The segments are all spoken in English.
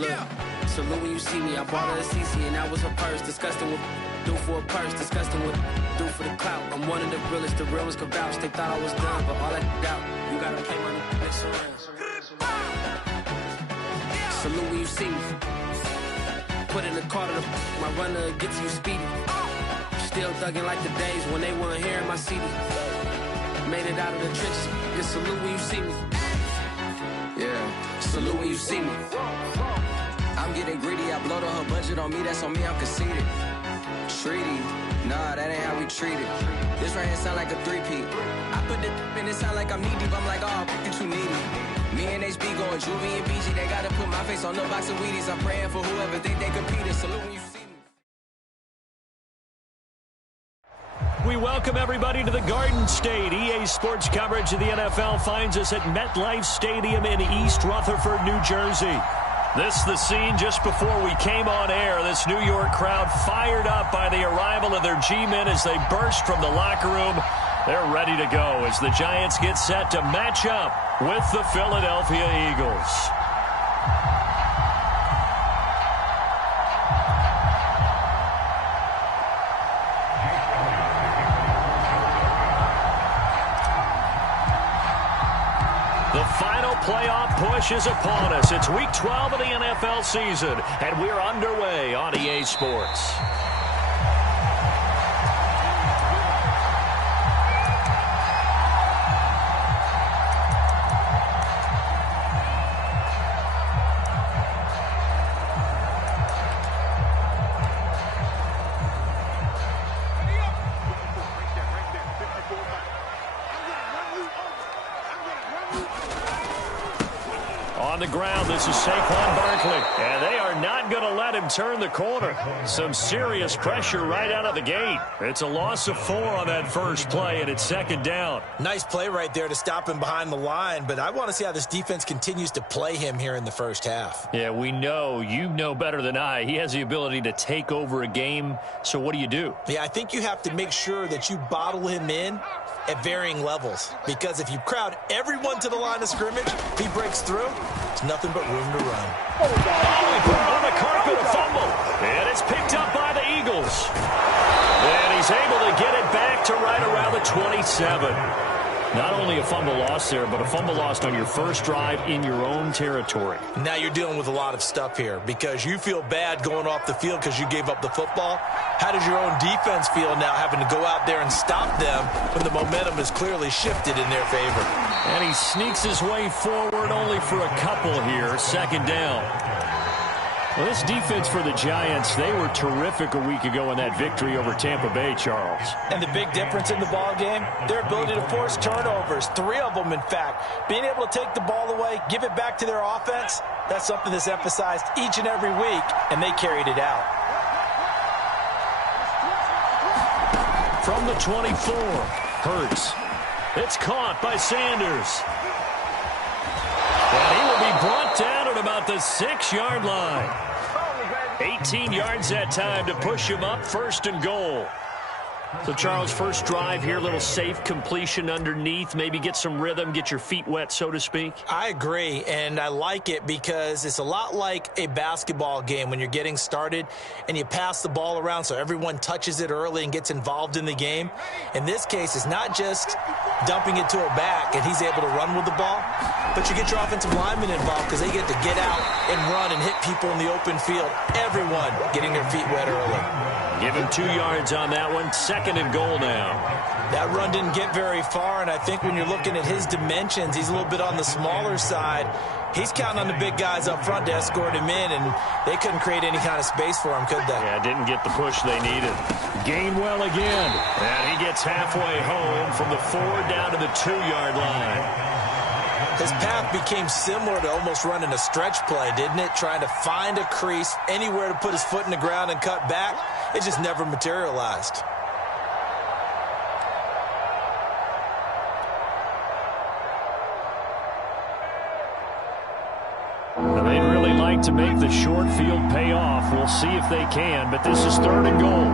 Look, salute when you see me. I bought her a CC and that was her purse. Disgusting what do for a purse. Disgusting what do for the clout. I'm one of the realest. The real ones could vouch. They thought I was done, but all I doubt. You gotta play my next around. Salute when you see me. Put in the car to my runner gets you speedy. Still thugging like the days when they weren't hearing my CD. Made it out of the trenches. Just salute when you see me. Yeah, salute when you see me. I'm getting greedy, I blowed on her budget on me, that's on me, I'm conceited. Treaty, nah, that ain't how we treat it. This right here sound like a three-peat. I put the in it sound like I'm knee-deep, I'm like, oh, you too needy. Me and HB going Juvie and BG, they gotta put my face on no box of Wheaties. I'm praying for whoever think they competed. Salute when you see me. We welcome everybody to the Garden State. EA Sports coverage of the NFL finds us at MetLife Stadium in East Rutherford, New Jersey. This is the scene just before we came on air. This New York crowd fired up by the arrival of their G-men as they burst from the locker room. They're ready to go as the Giants get set to match up with the Philadelphia Eagles. The final playoff push is upon us. It's Week 12 of the NFL season, and we're underway on EA Sports. On the ground, this is Saquon Barkley, and they are not going to let him turn the corner. Some serious pressure right out of the gate. It's a loss of 4 on that first play, and it's second down. Nice play right there to stop him behind the line, but I want to see how this defense continues to play him here in the first half. Yeah, we know. You know better than I. He has the ability to take over a game, so what do? Yeah, I think you have to make sure that you bottle him in at varying levels, because if you crowd everyone to the line of scrimmage, if he breaks through, there's nothing but room to run. Oh, he put on the carpet, a fumble, and it's picked up by the Eagles. And he's able to get it back to right around the 27. Not only a fumble loss there, but a fumble lost on your first drive in your own territory. Now you're dealing with a lot of stuff here because you feel bad going off the field because you gave up the football. How does your own defense feel now having to go out there and stop them when the momentum is clearly shifted in their favor? And he sneaks his way forward only for a couple here. Second down. Well, this defense for the Giants, they were terrific a week ago in that victory over Tampa Bay, Charles. And the big difference in the ball game, their ability to force turnovers, 3 of them, in fact. Being able to take the ball away, give it back to their offense, that's something that's emphasized each and every week, and they carried it out. From the 24, Hurts. It's caught by Sanders. And he will be brought down at about the 6-yard line. 18 yards that time to push him up, first and goal. So, Charles, first drive here, little safe completion underneath, maybe get some rhythm, get your feet wet, so to speak. I agree, and I like it because it's a lot like a basketball game when you're getting started and you pass the ball around so everyone touches it early and gets involved in the game. In this case, it's not just dumping it to a back and he's able to run with the ball, but you get your offensive linemen involved because they get to get out and run and hit people in the open field. Everyone getting their feet wet early. Give him 2 yards on that one. Second and goal now. That run didn't get very far, and I think when you're looking at his dimensions, he's a little bit on the smaller side. He's counting on the big guys up front to escort him in, and they couldn't create any kind of space for him, could they? Yeah, didn't get the push they needed. Gainwell again. And he gets halfway home from the 4 down to the 2-yard line. His path became similar to almost running a stretch play, didn't it? Trying to find a crease, anywhere to put his foot in the ground and cut back. It just never materialized. They'd really like to make the short field pay off. We'll see if they can, but this is third and goal.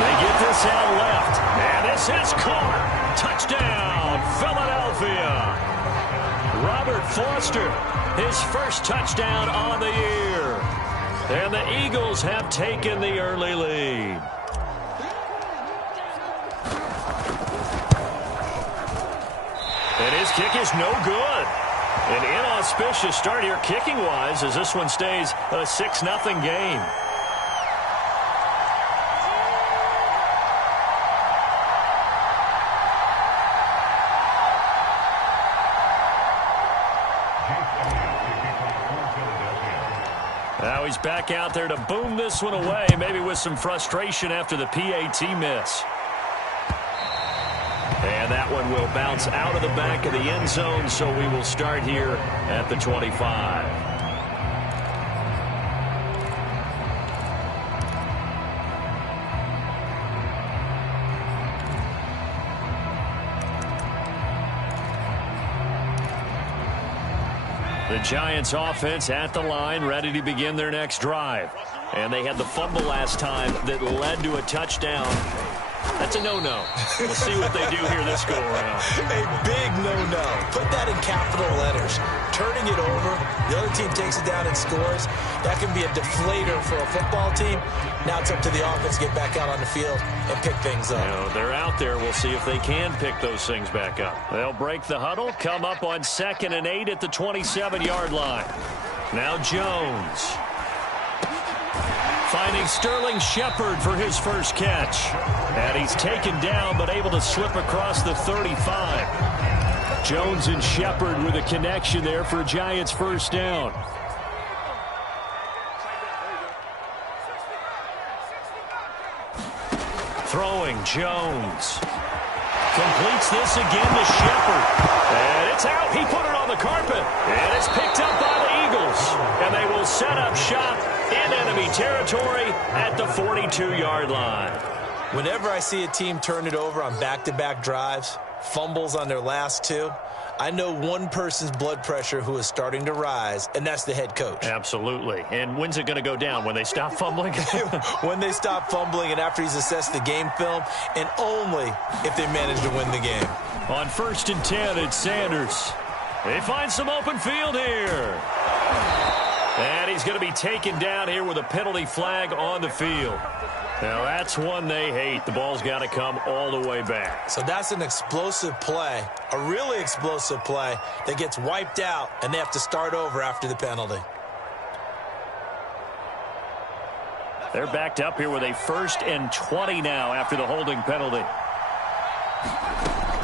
They get this out left, and this is caught. Touchdown, Philadelphia. Robert Foster, his first touchdown on the year. And the Eagles have taken the early lead. And his kick is no good. An inauspicious start here kicking-wise as this one stays a 6-0 game. Now he's back out there to boom this one away, maybe with some frustration after the PAT miss. And that one will bounce out of the back of the end zone, so we will start here at the 25. The Giants offense at the line, ready to begin their next drive. And they had the fumble last time that led to a touchdown. That's a no-no. We'll see what they do here this go-around. A big no-no. Put that in capital letters. Turning it over, the other team takes it down and scores. That can be a deflator for a football team. Now it's up to the offense to get back out on the field and pick things up. You know, they're out there. We'll see if they can pick those things back up. They'll break the huddle, come up on 2nd and 8 at the 27-yard line. Now Jones. Finding Sterling Shepard for his first catch. And he's taken down but able to slip across the 35. Jones and Shepard with a connection there for a Giants first down. Throwing Jones. Completes this again to Shepard. And it's out. He put it on the carpet. And it's picked up by the Eagles. And they will set up shop in enemy territory at the 42-yard line. Whenever I see a team turn it over on back-to-back drives, fumbles on their last two, I know one person's blood pressure who is starting to rise, and that's the head coach. Absolutely. And when's it going to go down? When they stop fumbling? When they stop fumbling and after he's assessed the game film, and only if they manage to win the game. On 1st and 10, it's Sanders. They find some open field here. And he's going to be taken down here with a penalty flag on the field. Now, that's one they hate. The ball's got to come all the way back. So that's an explosive play, a really explosive play that gets wiped out, and they have to start over after the penalty. They're backed up here with a 1st and 20 now after the holding penalty.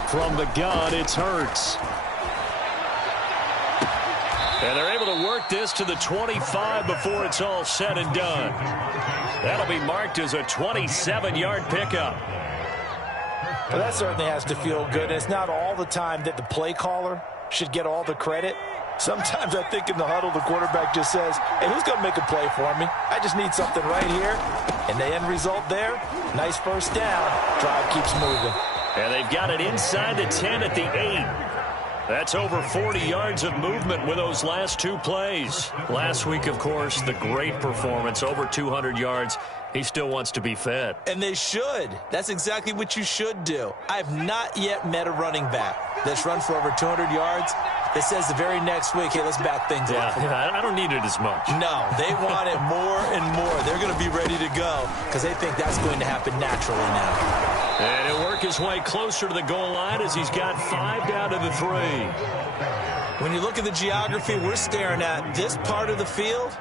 From the gun, it's Hurts. And they're able to work this to the 25 before it's all said and done. That'll be marked as a 27-yard pickup. Well, that certainly has to feel good. It's not all the time that the play caller should get all the credit. Sometimes I think in the huddle, the quarterback just says, hey, who's going to make a play for me? I just need something right here. And the end result there, nice first down. Drive keeps moving. And they've got it inside the 10 at the 8. That's over 40 yards of movement with those last two plays. Last week, of course, the great performance, over 200 yards. He still wants to be fed. And they should. That's exactly what you should do. I've not yet met a running back that's run for over 200 yards that says the very next week, hey, let's back things up. Yeah, I don't need it as much. No, they want it more and more. They're going to be ready to go because they think that's going to happen naturally now. And he'll work his way closer to the goal line as he's got 5 down to the 3. When you look at the geography we're staring at, this part of the field,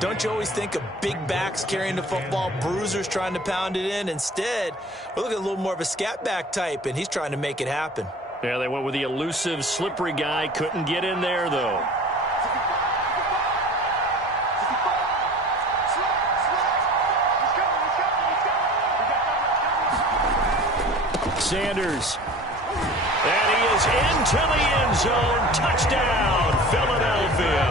don't you always think of big backs carrying the football, bruisers trying to pound it in? Instead, we're looking at a little more of a scat back type, and he's trying to make it happen. Yeah, they went with the elusive, slippery guy. Couldn't get in there, though. Sanders. And he is into the end zone. Touchdown, Philadelphia.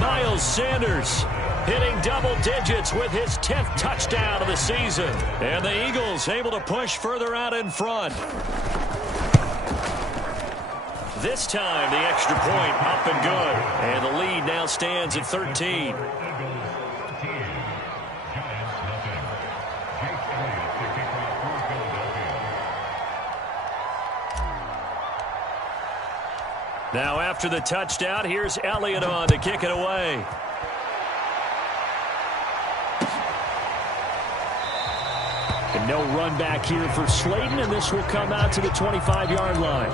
Miles Sanders hitting double digits with his 10th touchdown of the season. And the Eagles able to push further out in front. This time, the extra point up and good. And the lead now stands at 13. Now after the touchdown, here's Elliott on to kick it away. And no run back here for Slayton, and this will come out to the 25-yard line.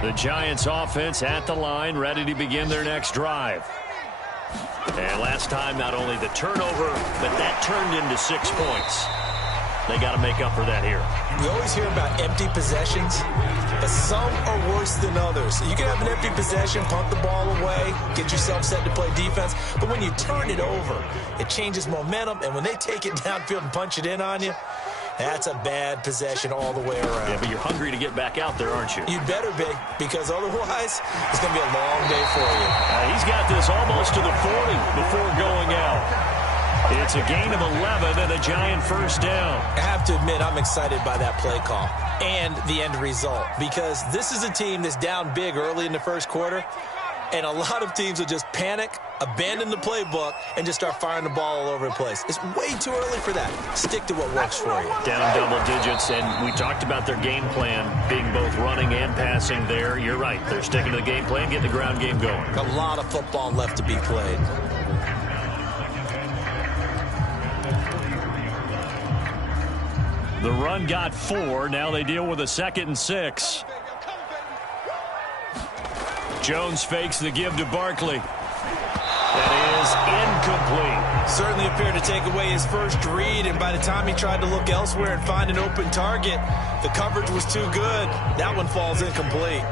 The Giants offense at the line, ready to begin their next drive. And last time, not only the turnover, but that turned into 6 points. They got to make up for that here. We always hear about empty possessions, but some are worse than others. You can have an empty possession, punt the ball away, get yourself set to play defense, but when you turn it over, it changes momentum, and when they take it downfield and punch it in on you, that's a bad possession all the way around. Yeah, but you're hungry to get back out there, aren't you? You'd better be, because otherwise, it's going to be a long day for you. He's got this almost to the 40 before going out. It's a gain of 11 and a Giant first down. I have to admit, I'm excited by that play call and the end result, because this is a team that's down big early in the first quarter, and a lot of teams will just panic, abandon the playbook, and just start firing the ball all over the place. It's way too early for that. Stick to what works for you. Down double digits, and we talked about their game plan being both running and passing there. You're right. They're sticking to the game plan, getting the ground game going. A lot of football left to be played. The run got 4. Now they deal with a 2nd and 6. Jones fakes the give to Barkley. That is incomplete. Certainly appeared to take away his first read, and by the time he tried to look elsewhere and find an open target, the coverage was too good. That one falls incomplete.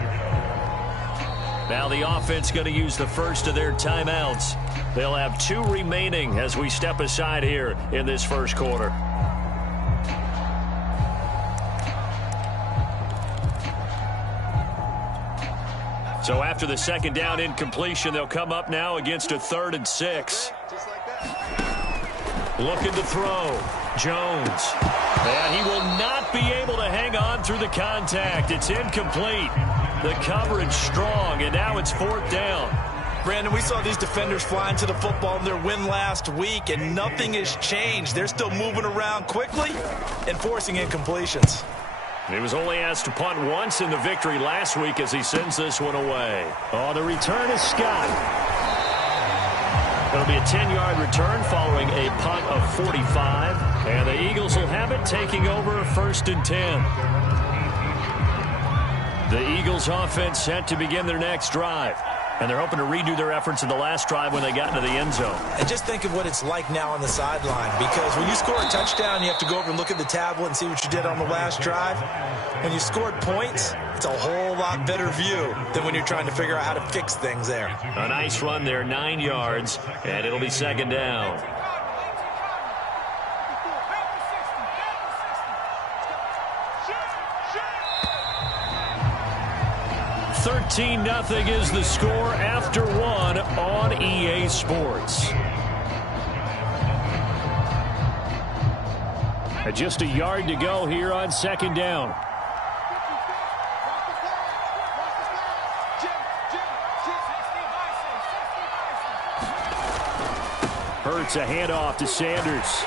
Now the offense going to use the first of their timeouts. They'll have 2 remaining as we step aside here in this first quarter. So after the 2nd down incompletion, they'll come up now against a 3rd and 6. Looking to throw. Jones. And he will not be able to hang on through the contact. It's incomplete. The coverage strong, and now it's 4th down. Brandon, we saw these defenders flying to the football in their win last week, and nothing has changed. They're still moving around quickly and forcing incompletions. He was only asked to punt once in the victory last week as he sends this one away. Oh, the return is Scott. It'll be a 10-yard return following a punt of 45. And the Eagles will have it, taking over 1st and 10. The Eagles offense set to begin their next drive. And they're hoping to redo their efforts in the last drive when they got into the end zone. And just think of what it's like now on the sideline, because when you score a touchdown, you have to go over and look at the tablet and see what you did on the last drive. When you scored points, it's a whole lot better view than when you're trying to figure out how to fix things there. A nice run there, 9 yards, and it'll be 2nd down. 13-0 is the score after 1 on EA Sports. Just a yard to go here on 2nd down. Hurts a handoff to Sanders.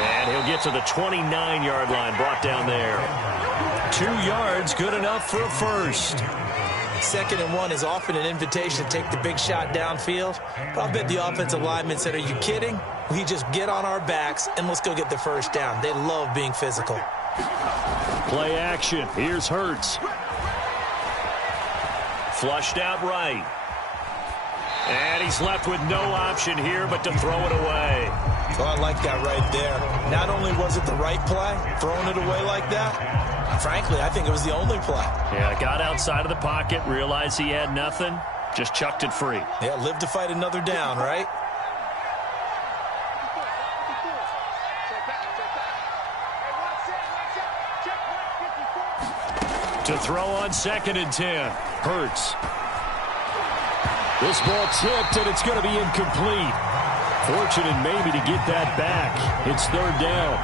And he'll get to the 29-yard line, brought down there. 2 yards, good enough for a first. 2nd and 1 is often an invitation to take the big shot downfield. But I'll bet the offensive lineman said, are you kidding? We just get on our backs and let's go get the first down. They love being physical. Play action. Here's Hurts. Flushed out right. And he's left with no option here but to throw it away. Oh, I like that right there. Not only was it the right play, throwing it away like that, frankly, I think it was the only play. Yeah, got outside of the pocket, realized he had nothing, just chucked it free. Yeah, live to fight another down, right? To throw on 2nd and 10. Hurts. This ball tipped, and it's going to be incomplete. Fortunate maybe to get that back. It's 3rd down.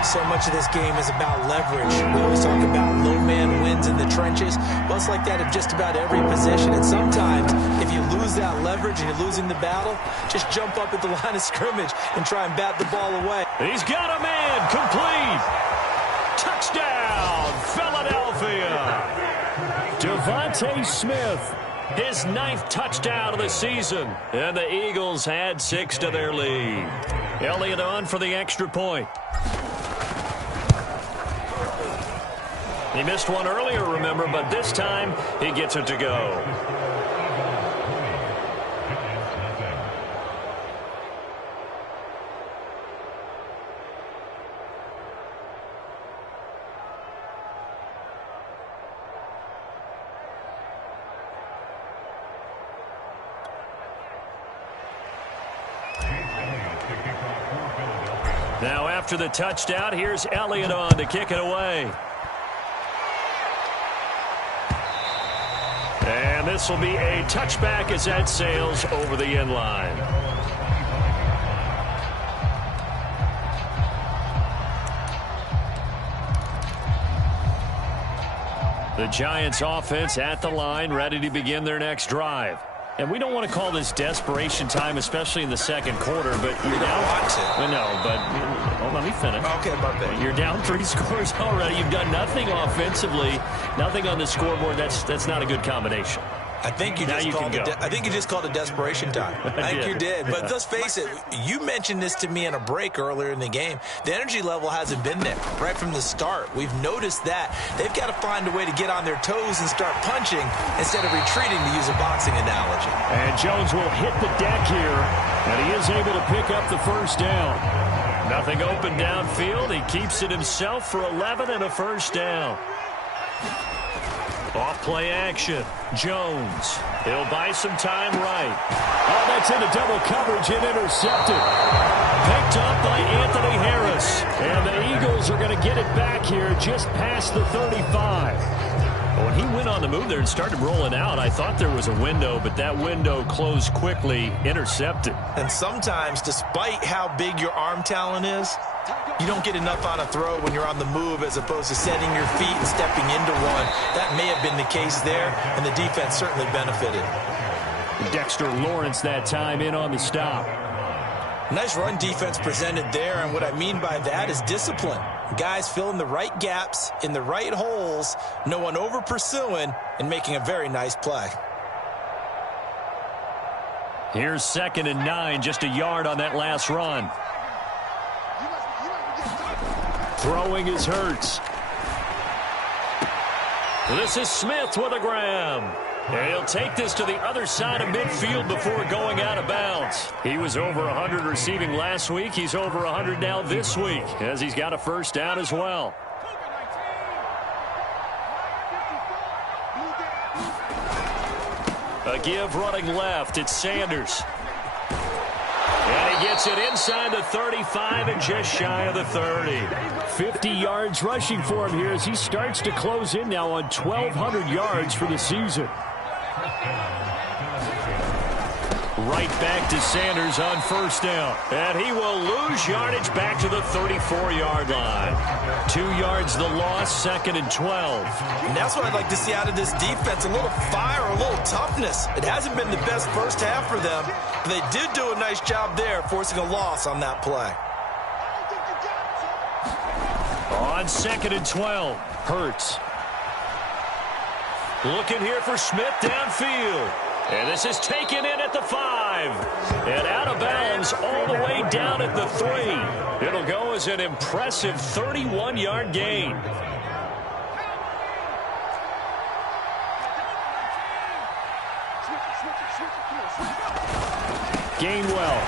So much of this game is about leverage. We always talk about low man wins in the trenches. Well, it's like that in just about every position. And sometimes, if you lose that leverage and you're losing the battle, just jump up at the line of scrimmage and try and bat the ball away. He's got a man. Complete. Touchdown, Philadelphia. Devontae Smith, his 9th touchdown of the season. And the Eagles add 6 to their lead. Elliott on for the extra point. He missed one earlier, remember, but this time he gets it to go. Now after the touchdown, here's Elliott on to kick it away. And this will be a touchback as that sails over the end line. The Giants offense at the line, ready to begin their next drive. And we don't want to call this desperation time, especially in the second quarter, but you're down. Well, let me finish. Okay, my bad. You're down 3 scores already. You've done nothing offensively, nothing on the scoreboard. That's not a good combination. I think you just called it desperation time. I think you did. But let's face it, you mentioned this to me in a break earlier in the game. The energy level hasn't been there right from the start. We've noticed that. They've got to find a way to get on their toes and start punching instead of retreating, to use a boxing analogy. And Jones will hit the deck here, and he is able to pick up the first down. Nothing open downfield. He keeps it himself for 11 and a first down. Off play action. Jones. He'll buy some time right. Oh, that's into double coverage and intercepted. Picked up by Anthony Harris. And the Eagles are going to get it back here just past the 35. When he went on the move there and started rolling out, I thought there was a window, but that window closed quickly, intercepted. And sometimes, despite how big your arm talent is, you don't get enough on a throw when you're on the move as opposed to setting your feet and stepping into one. That may have been the case there, and the defense certainly benefited. Dexter Lawrence that time in on the stop. Nice run defense presented there, and what I mean by that is discipline. Guys filling the right gaps in the right holes, no one over pursuing, and making a very nice play. Here's 2nd and 9, just a yard on that last run. Throwing is Hurts. This is Smith with a grab. And he'll take this to the other side of midfield before going out of bounds. He was over 100 receiving last week. He's over 100 now this week, as he's got a first down as well. A give running left. It's Sanders. And he gets it inside the 35 and just shy of the 30. 50 yards rushing for him here as he starts to close in now on 1,200 yards for the season. Right back to Sanders on first down. And he will lose yardage back to the 34-yard line. 2 yards the loss, 2nd and 12. And that's what I'd like to see out of this defense, a little fire, a little toughness. It hasn't been the best first half for them, but they did do a nice job there, forcing a loss on that play. On 2nd and 12, Hurts. Looking here for Smith downfield. And this is taken in at the 5. And out of bounds all the way down at the 3. It'll go as an impressive 31-yard gain. Gainwell.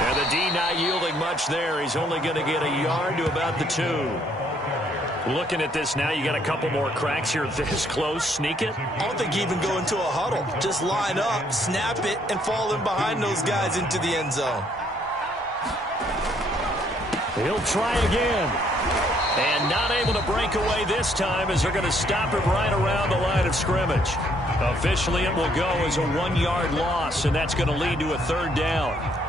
And the D not yielding much there. He's only going to get a yard to about the 2. Looking at this now, you got a couple more cracks here this close. Sneak it. I don't think you even go into a huddle. Just line up, snap it, and fall in behind those guys into the end zone. He'll try again. And not able to break away this time as they're going to stop it right around the line of scrimmage. Officially, it will go as a 1-yard loss, and that's going to lead to a 3rd down.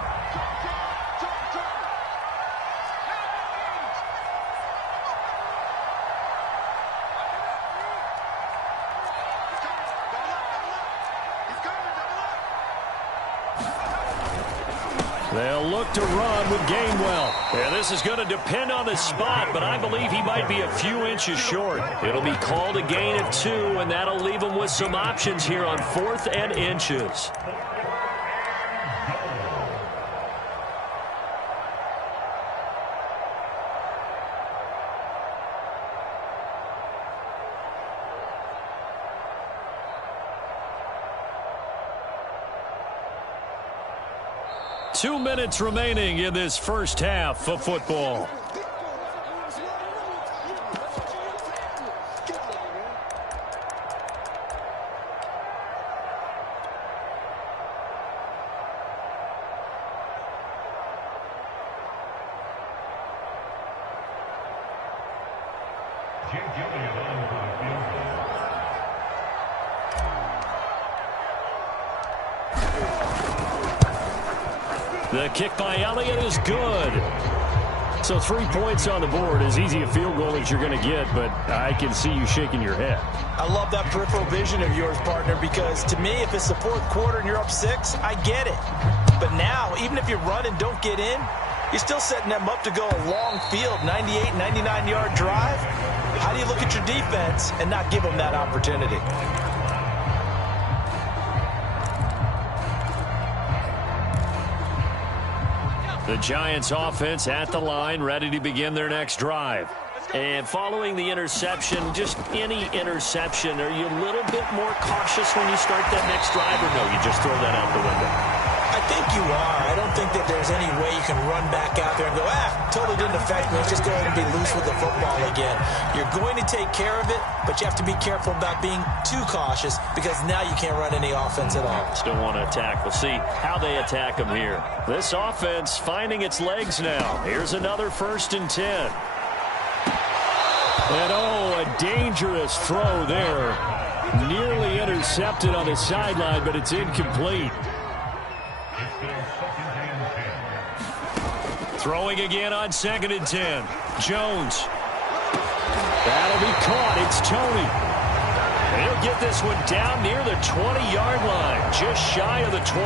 They'll look to run with Gainwell. Yeah, this is going to depend on the spot, but I believe he might be a few inches short. It'll be called a gain of 2, and that'll leave him with some options here on 4th and inches. Two minutes remaining in this first half of football. The kick by Elliott is good. So 3 points on the board, as easy a field goal as you're going to get, but I can see you shaking your head. I love that peripheral vision of yours, partner, because to me, if it's the 4th quarter and you're up 6, I get it. But now, even if you run and don't get in, you're still setting them up to go a long field, 98, 99-yard drive. How do you look at your defense and not give them that opportunity? The Giants offense at the line, ready to begin their next drive. And following the interception, just any interception, are you a little bit more cautious when you start that next drive, or no, you just throw that out the window? I think you are. I don't think that there's any way you can run back out there and go, totally didn't affect me. Let's just go ahead and be loose with the football again. You're going to take care of it, but you have to be careful about being too cautious because now you can't run any offense at all. Still want to attack. We'll see how they attack them here. This offense finding its legs now. Here's another 1st and 10. And a dangerous throw there. Nearly intercepted on the sideline, but it's incomplete. Throwing again on 2nd and 10. Jones. That'll be caught. It's Tony. He'll get this one down near the 20-yard line, just shy of the 20.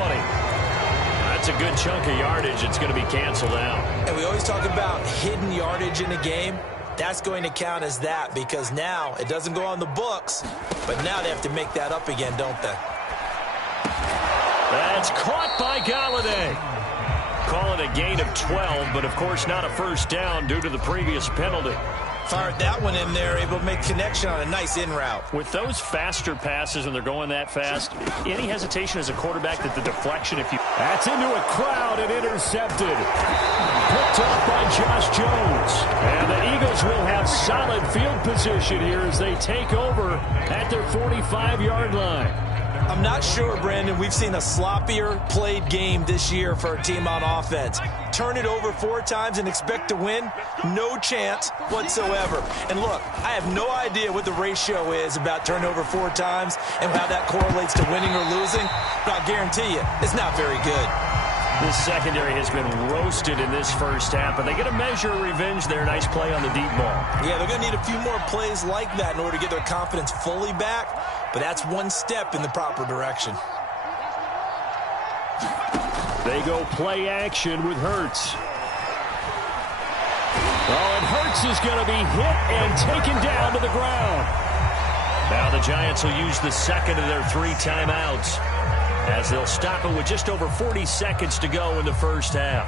That's a good chunk of yardage. It's going to be canceled out. And we always talk about hidden yardage in a game. That's going to count as that because now it doesn't go on the books, but now they have to make that up again, don't they? That's caught by Galladay. Call it a gain of 12, but of course not a first down due to the previous penalty. Fired that one in there, able to make connection on a nice in route. With those faster passes and they're going that fast, any hesitation as a quarterback that the deflection, if you... That's into a crowd and intercepted. Picked off by Josh Jones. And the Eagles will have solid field position here as they take over at their 45-yard line. I'm not sure, Brandon, we've seen a sloppier played game this year for a team on offense. Turn it over 4 times and expect to win? No chance whatsoever. And look, I have no idea what the ratio is about turnover 4 times and how that correlates to winning or losing, but I'll guarantee you, it's not very good. This secondary has been roasted in this first half, but they get a measure of revenge there. Nice play on the deep ball. Yeah, they're going to need a few more plays like that in order to get their confidence fully back, but that's one step in the proper direction. They go play action with Hurts. Oh, and Hurts is going to be hit and taken down to the ground. Now the Giants will use the second of their 3 timeouts, as they'll stop it with just over 40 seconds to go in the first half.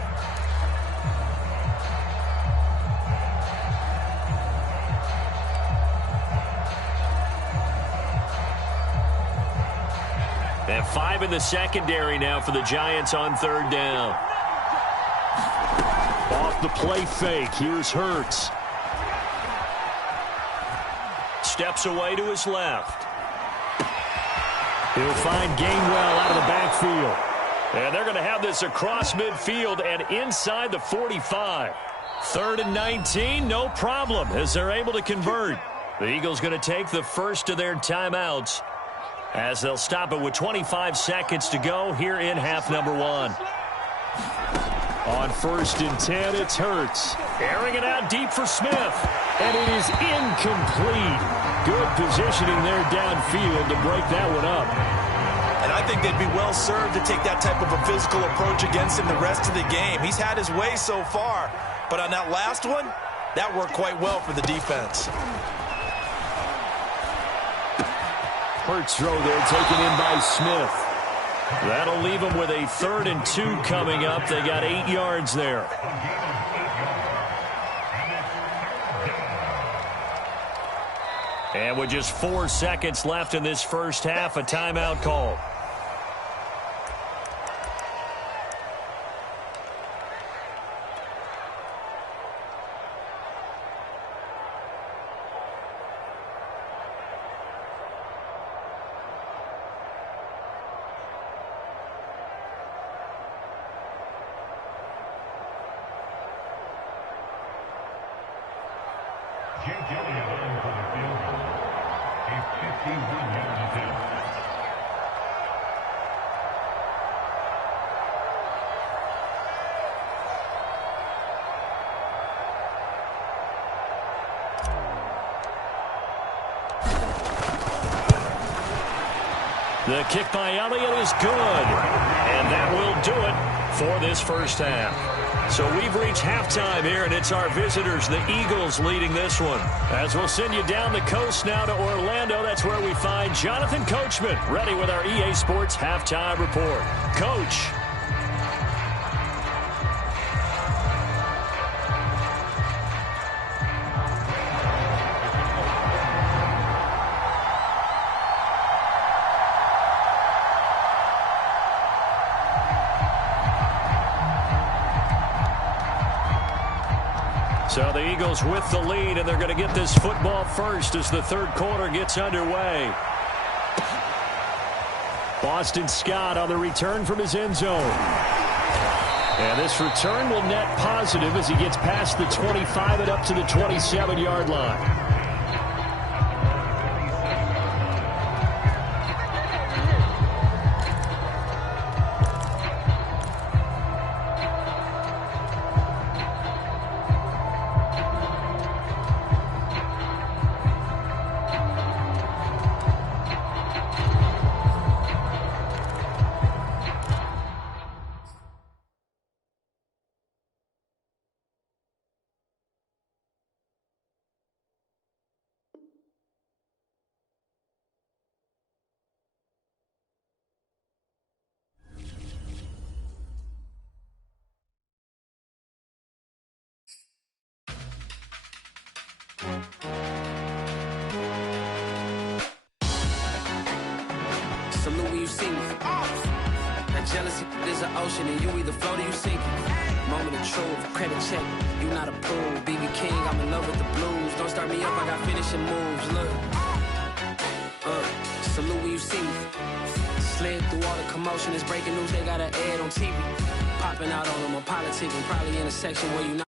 And 5 in the secondary now for the Giants on 3rd down. Off the play fake, here's Hurts. Steps away to his left. He'll find Gainwell out of the backfield. And they're going to have this across midfield and inside the 45. 3rd and 19, no problem, as they're able to convert. The Eagles going to take the first of their timeouts, as they'll stop it with 25 seconds to go here in half number 1. On 1st and 10, it's Hurts. Airing it out deep for Smith. And it is incomplete. Good positioning there downfield to break that one up. And And I think they'd be well served to take that type of a physical approach against him the rest of the game. He's had his way so far, but on that last one, that worked quite well for the defense. Hurts throw there, taken in by Smith. That'll leave them with a 3rd and 2 coming up. They got 8 yards there. And with just 4 seconds left in this first half, a timeout call. The kick by Elliott is good. And that will do it for this first half. So we've reached halftime here, and it's our visitors, the Eagles, leading this one. As we'll send you down the coast now to Orlando, that's where we find Jonathan Coachman, ready with our EA Sports Halftime Report. Coach. So the Eagles with the lead, and they're going to get this football first as the third quarter gets underway. Boston Scott on the return from his end zone. And this return will net positive as he gets past the 25 and up to the 27-yard line. Salute when you see me. That jealousy is an ocean, and you either float or you sink it. Moment of truth, credit check. You not a fool. BB King, I'm in love with the blues. Don't start me up, I got finishing moves. Look. Salute when you see me. Slid through all the commotion. It's breaking news, they got an ad on TV. Popping out on them, I'm politicking. Probably in a section where you not.